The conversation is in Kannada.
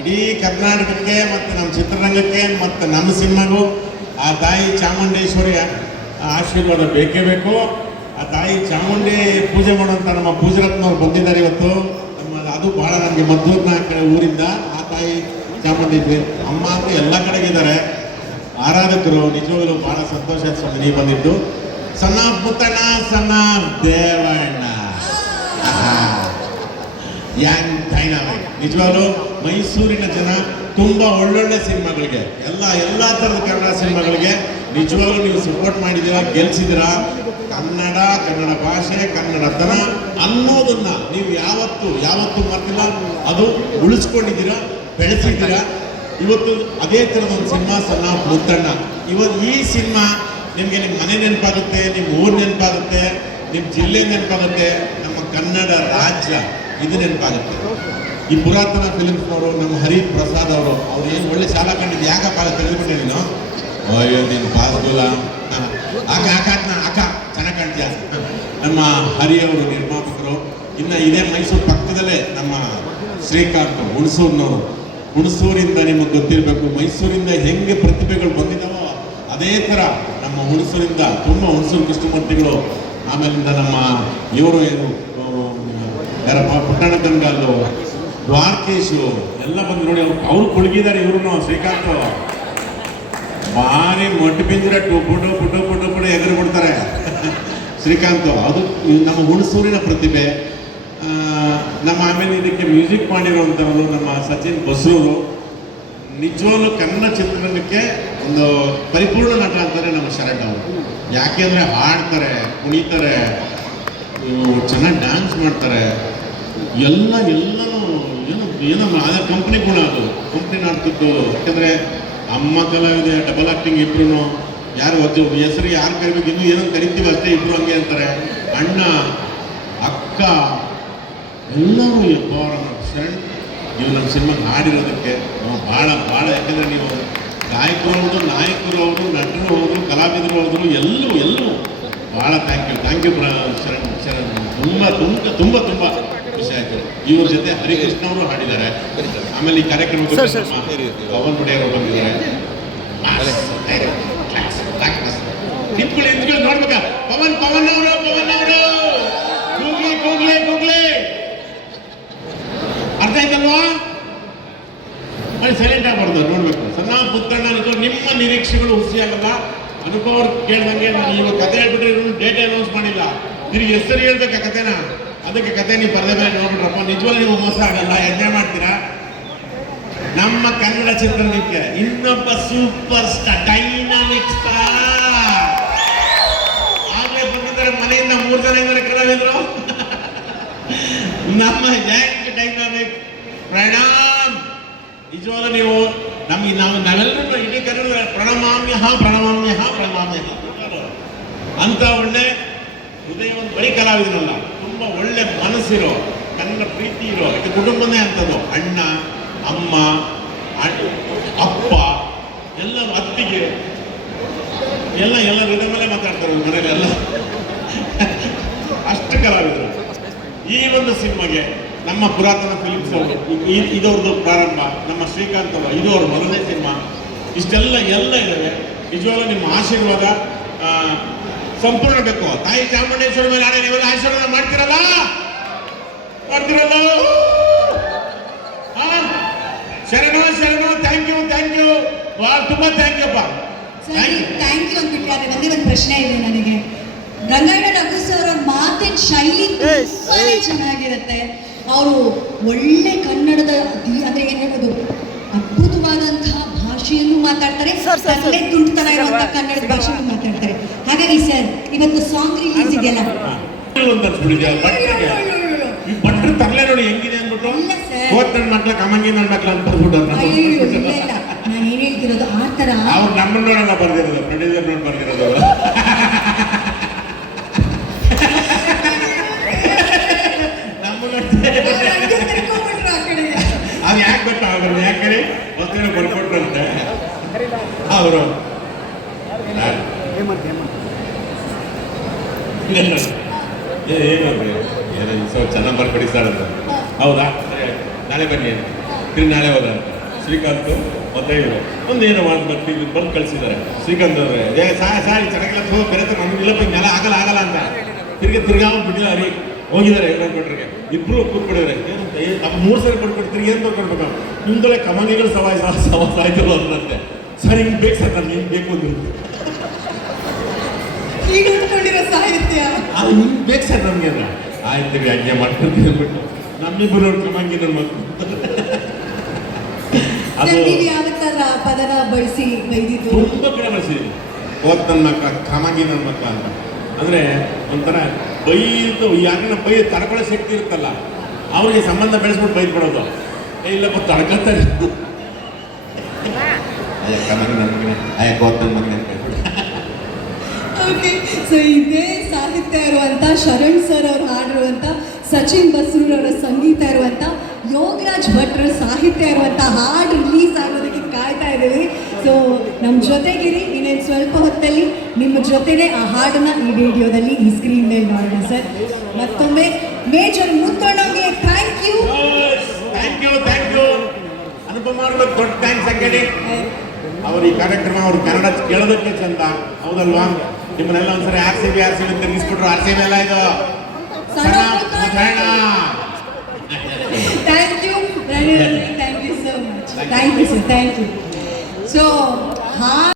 ಇಡೀ ಕರ್ನಾಟಕಕ್ಕೆ ಮತ್ತು ನಮ್ಮ ಚಿತ್ರರಂಗಕ್ಕೆ ಮತ್ತು ನಮ್ಮ ಸಿನಿಮಾಗೂ ಆ ತಾಯಿ ಚಾಮುಂಡೇಶ್ವರಿಯ ಆಶೀರ್ವಾದ ಬೇಕೇ ಬೇಕು. ಆ ತಾಯಿ ಚಾಮುಂಡಿ ಪೂಜೆ ಮಾಡುವಂಥ ನಮ್ಮ ಪೂಜರತ್ನವ್ರು ಬಂದಿದ್ದಾರೆ ಇವತ್ತು. ಅದು ಭಾಳ ನನಗೆ ಮದ್ದೂರಿನ ಕಡೆ ಊರಿಂದ ಆ ತಾಯಿ ಚಾಮುಂಡಿ ಅಮ್ಮ ಅಂತ ಎಲ್ಲ ಕಡೆಗಿದ್ದಾರೆ ಆರಾಧಕರು. ನಿಜವಾಗಲೂ ಭಾಳ ಸಂತೋಷ ಸ್ವಾಮಿ ನೀವು ಬಂದಿದ್ದು. ಸಣ್ಣ ಪುತ್ತಣ್ಣ ಸಣ್ಣ ದೇವಣ್ಣ ನಿಜವಾಗ್ಲೂ ಮೈಸೂರಿನ ಜನ ತುಂಬ ಒಳ್ಳೊಳ್ಳೆ ಸಿನಿಮಾಗಳಿಗೆ ಎಲ್ಲ ಥರದ ಕನ್ನಡ ಸಿನಿಮಾಗಳಿಗೆ ನಿಜವಾಗ್ಲೂ ನೀವು ಸಪೋರ್ಟ್ ಮಾಡಿದ್ದೀರಾ, ಗೆಲ್ಸಿದ್ದೀರಾ. ಕನ್ನಡ ಭಾಷೆ ಕನ್ನಡತನ ಅನ್ನೋದನ್ನ ನೀವು ಯಾವತ್ತೂ ಮರ್ತಿಲ್ಲ, ಅದು ಉಳಿಸ್ಕೊಂಡಿದ್ದೀರಾ, ಬೆಳೆಸಿದ್ದೀರಾ. ಇವತ್ತು ಅದೇ ಥರದ ಒಂದು ಸಿನಿಮಾ ಸಣ್ಣ ಮುದ್ದಣ್ಣ. ಇವತ್ತು ಈ ಸಿನಿಮಾ ನಿಮಗೆ ನಿಮ್ಮ ಮನೆ ನೆನಪಾಗುತ್ತೆ, ನಿಮ್ಮ ಊರು ನೆನಪಾಗುತ್ತೆ, ನಿಮ್ಮ ಜಿಲ್ಲೆ ನೆನಪಾಗುತ್ತೆ, ನಮ್ಮ ಕನ್ನಡ ರಾಜ್ಯ ಇದು ನೆನಪಾಗುತ್ತೆ. ಈ ಪುರಾತನ ಫಿಲಿಮ್ಸ್ನವರು ನಮ್ಮ ಹರಿ ಪ್ರಸಾದ್ ಅವರು ಏನು ಒಳ್ಳೆ ಶಾಲಾ ಕಂಡಿದ್ದು ಯಾಕಪ್ಪ ತಿಳಿದುಬಿಟ್ಟೆ ನೀನು? ಅಯ್ಯೋ ನೀನು ಪಾಸ್ಗುಲ ಅಕ್ಕ ಚೆನ್ನಾಗಿ ಕಾಣ್ತೀಯ. ನಮ್ಮ ಹರಿಯವರು ನಿರ್ಮಾಪಕರು. ಇನ್ನು ಇದೇ ಮೈಸೂರು ಪಕ್ಕದಲ್ಲೇ ನಮ್ಮ ಶ್ರೀಕಾಂತ್ ಹುಣಸೂರಿಂದ ನಿಮಗೆ ಗೊತ್ತಿರಬೇಕು, ಮೈಸೂರಿಂದ ಹೆಂಗೆ ಪ್ರತಿಭೆಗಳು ಬಂದಿದ್ದಾವೋ ಅದೇ ಥರ ನಮ್ಮ ಹುಣಸೂರಿಂದ ತುಂಬ ಹುಣಸೂರು ಕೃಷ್ಣಮೂರ್ತಿಗಳು, ಆಮೇಲಿಂದ ನಮ್ಮ ಇವರು ಏನು ಯಾರಪ್ಪ ಪುಟ್ಟಣ ಗಂಗಾಲು, ದ್ವಾರಕೇಶು ಎಲ್ಲ ಬಂದು ನೋಡಿ ಅವ್ರು ಕುಳುಗಿದ್ದಾರೆ. ಇವ್ರು ಶ್ರೀಕಾಂತ್ ಭಾರಿ ಮೊಟ್ಟೆ ಬಿಂದ್ರೆ ಪುಟ್ಟು ಎದುರು ಬಿಡ್ತಾರೆ ಶ್ರೀಕಾಂತ್. ಅದು ನಮ್ಮ ಹುಣಸೂರಿನ ಪ್ರತಿಭೆ. ನಮ್ಮ ಆಮೇಲೆ ಇದಕ್ಕೆ ಮ್ಯೂಸಿಕ್ ಮಾಡಿರುವಂಥವರು ನಮ್ಮ ಸಚಿನ್ ಬಸೂರು. ನಿಜವಾಗ್ಲೂ ಕನ್ನಡ ಚಿತ್ರರಂಗಕ್ಕೆ ಒಂದು ಪರಿಪೂರ್ಣ ನಟ ಅಂತಾರೆ ನಮ್ಮ ಶರಣ್ ಅವರು. ಯಾಕೆಂದರೆ ಹಾಡ್ತಾರೆ, ಕುಣಿತಾರೆ, ಚೆನ್ನಾಗಿ ಡ್ಯಾನ್ಸ್ ಮಾಡ್ತಾರೆ. ಎಲ್ಲನೂ ಏನೋ ಅದ ಕಂಪ್ನಿ ಗುಣ, ಅದು ಕಂಪ್ನಿ ನಾಡ್ತಿದ್ದು. ಯಾಕೆಂದರೆ ಅಮ್ಮ ಕಲಾವಿದೆ, ಡಬಲ್ ಆ್ಯಕ್ಟಿಂಗ್ ಇಬ್ರು, ಯಾರು ಹೆಸರು ಯಾರು ಕರಿಬೇಕು, ಇನ್ನೂ ಏನೋ ಕರಿತೀವಿ ಅಷ್ಟೇ, ಇಬ್ಬರು ಹಂಗೆ ಅಂತಾರೆ. ಅಣ್ಣ ಅಕ್ಕ ಎಲ್ಲರೂ ಅವರನ್ನ ಶರಣ್ ನೀವು ನಮ್ಮ ಸಿನಿಮಾಗೆ ಹಾಡಿರೋದಕ್ಕೆ ನಾವು ಭಾಳ ಯಾಕೆಂದರೆ ನೀವು ಗಾಯಕರು ಹೌದು, ನಾಯಕರು ಹೌದು, ನಟರು ಹೌದು, ಕಲಾವಿದರು ಹೌದು, ಎಲ್ಲೂ ಭಾಳ ಥ್ಯಾಂಕ್ ಯು ಶರಣ್. ತುಂಬ ಖುಷಿ ಆಯಿತು. ಇವ್ರ ಜೊತೆ ಹರಿಕೃಷ್ಣ ಅವರು ಹಾಡಿದ್ದಾರೆ. ಆಮೇಲೆ ಈ ಕಾರ್ಯಕ್ರಮಕ್ಕೆ ಪವನ್ ಒಡೆಯರು ಬಂದಿದ್ದಾರೆ. ನಿಂತ್ಕೊಳ್ಳಿ ನೋಡ್ಬೇಕಾ ಪವನ್ ಅವರು ಕೂಗ್ಲಿ ಅರ್ಥ ಆಯ್ತಲ್ವಾ? ಮಾಡಿ ಸೈಲೆಂಟ್ ಆಗಬಾರ್ದು, ನೋಡ್ಬೇಕು. ಸಣ್ಣ ಪುತ್ತಣ್ಣ ನಿಮ್ಮ ನಿರೀಕ್ಷೆಗಳು ಹುಸಿಯಾಗಲ್ಲ. ಅನುಭವ ಕೇಳ್ದಂಗೆ ನಾನು ಇವಾಗ ಕತೆ ಹೇಳ್ಬಿಟ್ರೆ ಡೇಟ್ ಅನೌನ್ಸ್ ಮಾಡಿಲ್ಲ, ತಿರುಗಿ ಹೆಸರು ಹೇಳ್ಬೇಕಾ ಕತೆನ, ಅದಕ್ಕೆ ಕತೆ ನೀವು ಪರದೆ ಮೇಲೆ ನೋಡ್ಬಿಟ್ರಪ್ಪ ನಿಜವಾಗ್ಲೂ ನೀವು ಮೋಸ ಆಗಲ್ಲ, ಎಂಜಾಯ್ ಮಾಡ್ತೀರಾ. ನಮ್ಮ ಕನ್ನಡ ಚಿತ್ರರಂಗಕ್ಕೆ ಇನ್ನೊಬ್ಬ ಸೂಪರ್ ಸ್ಟಾರ್, ಡೈನಾಮಿಕ್ ಸ್ಟಾರ್ ಆಗ್ಲೇ ಬಂದಿದ್ದಾರೆ. ಮನೆಯಿಂದ 3 ಜನ ಇದ್ದಾರೆ ಕಲಾವಿದರು. ನಮ್ಮ ಡೈನಾಮಿಕ್ ಪ್ರಣಾಮ್. ನಿಜವಾಗ್ಲೂ ನೀವು ನಾವೆಲ್ಲರೂ ಇಡೀ ಕನ್ನಡ ಪ್ರಣಮಾಮ್ಯ ಅಂತ ಒಳ್ಳೆ ಹೃದಯ ಒಂದು ಬರೀ ಕಲಾವಿದನಲ್ಲ, ತುಂಬ ಒಳ್ಳೆ ಮನಸ್ಸಿರೋ, ಕನ್ನಡ ಪ್ರೀತಿ ಇರೋ, ಇದು ಕುಟುಂಬನೇ ಅಂತದ್ದು. ಅಣ್ಣ ಅಮ್ಮ ಅಪ್ಪ ಎಲ್ಲರೂ ಅತ್ತಿಗೆ ಎಲ್ಲ ಹೃದಯ ಮೇಲೆ ಮಾತಾಡ್ತಾರೆ ಮನೆಯಲ್ಲೆಲ್ಲ. ಅಷ್ಟು ಕಲಾವಿದರು. ಈ ಒಂದು ಸಿನಿಮಾಗೆ ನಮ್ಮ ಪುರಾತನ ಫಿಲಿಮ್ಸ್ ಅವರು ಇದವ್ರದ್ದು ಪ್ರಾರಂಭ, ನಮ್ಮ ಶ್ರೀಕಾಂತ್ ಅವರು ಇದು ಅವ್ರ ಮೊದಲನೇ ಸಿನಿಮಾ. ಇಷ್ಟೆಲ್ಲ ಇದ್ದಾವೆ. ನಿಜವಾಗ್ಲೂ ನಿಮ್ಮ ಆಶೀರ್ವಾದ ಸಂಪೂರ್ಣ ಬೇಕು. ತಾಯಿ ಚಾಮುಂಡೇಶ್ವರಿ ಮೇಲೆ ಆಡ ನೀವೆಲ್ಲ ಆಶೀರ್ವಾದ ಮಾಡ್ತಿರಲ್ಲ. ಶರಣು ಥ್ಯಾಂಕ್ ಯು ತುಂಬಾ ಥ್ಯಾಂಕ್ ಯು ಅಪ್ಪ. ಥ್ಯಾಂಕ್ ಯು ಅಂದ್ಬಿಟ್ರೆ ಒಂದೇ ಒಂದು ಪ್ರಶ್ನೆ ಇದೆ ನನಗೆ. ರಂಗಾಯಣ ರಘು ಸರ್ ಅವ್ರ ಮಾತಿನ ಶೈಲಿ ತುಂಬಾನೇ ಚೆನ್ನಾಗಿರುತ್ತೆ. ಅವರು ಒಳ್ಳೆ ಕನ್ನಡದ ಅಂದ್ರೆ ಏನ್ ಹೇಳೋದು, ಅದ್ಭುತವಾದಂತಹ ಭಾಷೆಯನ್ನು ಮಾತಾಡ್ತಾರೆ, ತಲೆ ತುಂಟುತನ ಇರುವಂತಹ ಕನ್ನಡದ ಭಾಷೆಯನ್ನು ಮಾತಾಡ್ತಾರೆ. ಹಾಗಾಗಿ ಸರ್ ಇವತ್ತು ಸಾಂಗ್ ರಿಲೀಸ್ ಇದೆಯಲ್ಲ, ಭಟ್ರು ತರಲೆ ನೋಡಿ ಹೆಂಗಿದೆ ಅಂದ್ಬಿಟ್ಟು ನನ್ನ ಮಕ್ಳ ಕಮಂಗಿ ನನ್ನ ಮಕ್ಳ ಅಂತ ನಾನು ಏನ್ ಹೇಳ್ತಿರೋದು ಆ ತರ ಅವ್ರು ನಮ್ಮನ್ನ ನೋಡಲ್ಲ ಬರ್ದಿರೋದು, ಪ್ರೊಡ್ಯೂಸರ್ ನೋಡಿ ಬರ್ದಿರೋದು. ಅದು ಯಾಕೆ ಗೊತ್ತಾ ಅವ್ರದ್ದು, ಯಾಕಡೆ ಹೊಸೇನ ಬರ್ಕೊಟ್ರಂತೆ ಅವರು. ಏನೋ ಚೆನ್ನಾಗಿ ಬರ್ಕೊಡಿ ಸರ್ ಅಂತ. ಹೌದಾ, ನಾಳೆ ಬನ್ನಿ. ನಾಳೆ ಹೋದಂತ ಶ್ರೀಕಾಂತ್ ಮತ್ತೆ ಇವರು ಒಂದೇನೋ ಬರ್ತೀವಿ ಬಂದು ಕಳಿಸಿದ್ದಾರೆ ಶ್ರೀಕಾಂತ್ ಅವ್ರೆ ಸಾರಿ ಚೆನ್ನಾಗಿಲ್ಲ ಬೇರೆ ನಮ್ಗೆ ಇಲ್ಲಪ್ಪ ಹಿಂಗೆಲ್ಲ ಆಗಲ್ಲ ಅಂತ ತಿರ್ಗಾ ಬಿಟ್ಟಿಲ್ಲ ರೀ ಹೋಗಿದ್ದಾರೆ ಇವ್ರು ಕೊಟ್ರಿಗೆ ಇಬ್ರು ಕೂತ್ಕೊಂಡಿದ್ದಾರೆ ಏನಂತ 3 ಸರಿ ಕೊಟ್ಬಿಡ್ತೀರಿ ಏನು ಬರ್ಕೊಡ್ಬೇಕು ನಿಮ್ದೊಳ್ಳೆ ಕಮಾನಿಗಳು ಸವಾಸಾಯ್ತಲ್ಲ ಅಂದಂತೆ ಸರ್ ಹಿಂಗೆ ಬೇಕು ಸರ್ ನಾನು ಹಿಂಗೆ ಬೇಕು ಅಂದ್ರು ಈಗ ಉಳ್ಕೊಂಡಿರೋ ಸಾಹಿತ್ಯ ಅದು ಹಿಂಗೆ ಬೇಕು ಸರ್ ನಮಗೆ ಅಂದ್ರೆ ಆಯ್ತು ಆಜ್ಞೆ ಮಾಡ್ಕೊಡ್ತೀವಿ ಅಂದ್ಬಿಟ್ಟು ನಮ್ಮಿಬ್ಬರು ಕಮಾಂಗಿ ನನ್ನ ಮಕ್ಕಳು ಅದು ನೀವು ಯಾವ ತರ ಪದನ ಬಳಸಿ ಬೈದಿದ್ದು ತುಂಬ ಕಡೆ ಬಳಸಿದ್ದೀನಿ ಓದ್ ನನ್ನ ಮಕ್ಕ ಕಮಾಂಗಿ ನನ್ನ ಮಕ್ಕ ಅಂತ ಅಂದರೆ ಒಂಥರ ಬೈದು ಯಾಕಂದ್ರೆ ಬೈ ತಡ್ಕೊಳ್ಳೋ ಶಕ್ತಿ ಇರುತ್ತಲ್ಲ ಅವ್ರಿಗೆ ಸಂಬಂಧ ಬೆಳೆಸ್ಬಿಟ್ಟು ಬೈದು ಬಿಡೋದು ಇಲ್ಲಪ್ಪ ತಡ್ಕೊತಾರೆ ಓಕೆ ಸೊ ಇದೇ ಸಾಹಿತ್ಯ ಇರುವಂತ ಶರಣ್ ಸರ್ ಅವ್ರು ಹಾಡಿರುವಂತ ಸಚಿನ್ ಬಸ್ರೂರ್ ಅವರ ಸಂಗೀತ ಇರುವಂತ ಯೋಗರಾಜ್ ಭಟ್ರ ಸಾಹಿತ್ಯ ಇರುವಂತ ಹಾಡು ರಿಲೀಸ್ ಆಗೋದಕ್ಕೆ ಕಾಯ್ತಾ ಇದ್ದೀವಿ ಸೊ ನಮ್ಮ ಜೊತೆಗಿರಿ ಇನ್ನೇನು ಸ್ವಲ್ಪ ಹೊತ್ತಲ್ಲಿ ನಿಮ್ಮ ಜೊತೆನೆ ಆ ಹಾಡನ್ನ ಈ ವಿಡಿಯೋದಲ್ಲಿ ಈ ಸ್ಕ್ರೀನ್ ಮೇಲೆ ನೋಡೋಣ ಸರ್ ಮತ್ತೊಮ್ಮೆ ಮೇಜರ್ ಮುತ್ತಣ್ಣಗೆ ಥ್ಯಾಂಕ್ ಯು ಅನುಪಮ ಅವ್ರಿಗೆ ದೊಡ್ಡ ಥ್ಯಾಂಕ್ಸ್ ಅಕ್ಕಡಿ ಅವ್ರ ಈ ಕಾರ್ಯಕ್ರಮ ಅವ್ರು ಕನ್ನಡ ಕೇಳೋದಕ್ಕೆ ಚಂದ ಹೌದಲ್ವಾ ನಿಮ್ಮನ್ನೆಲ್ಲ ಒಂದ್ಸರಿ ಆರ್ ಸಿ ಬಿ ತಿರುಗಿಸ್ಬಿಟ್ರು ಆರ್ ಸಿ ಬಿ ಎಲ್ಲ ಇದು thank you thank you so much thank you sir thank you so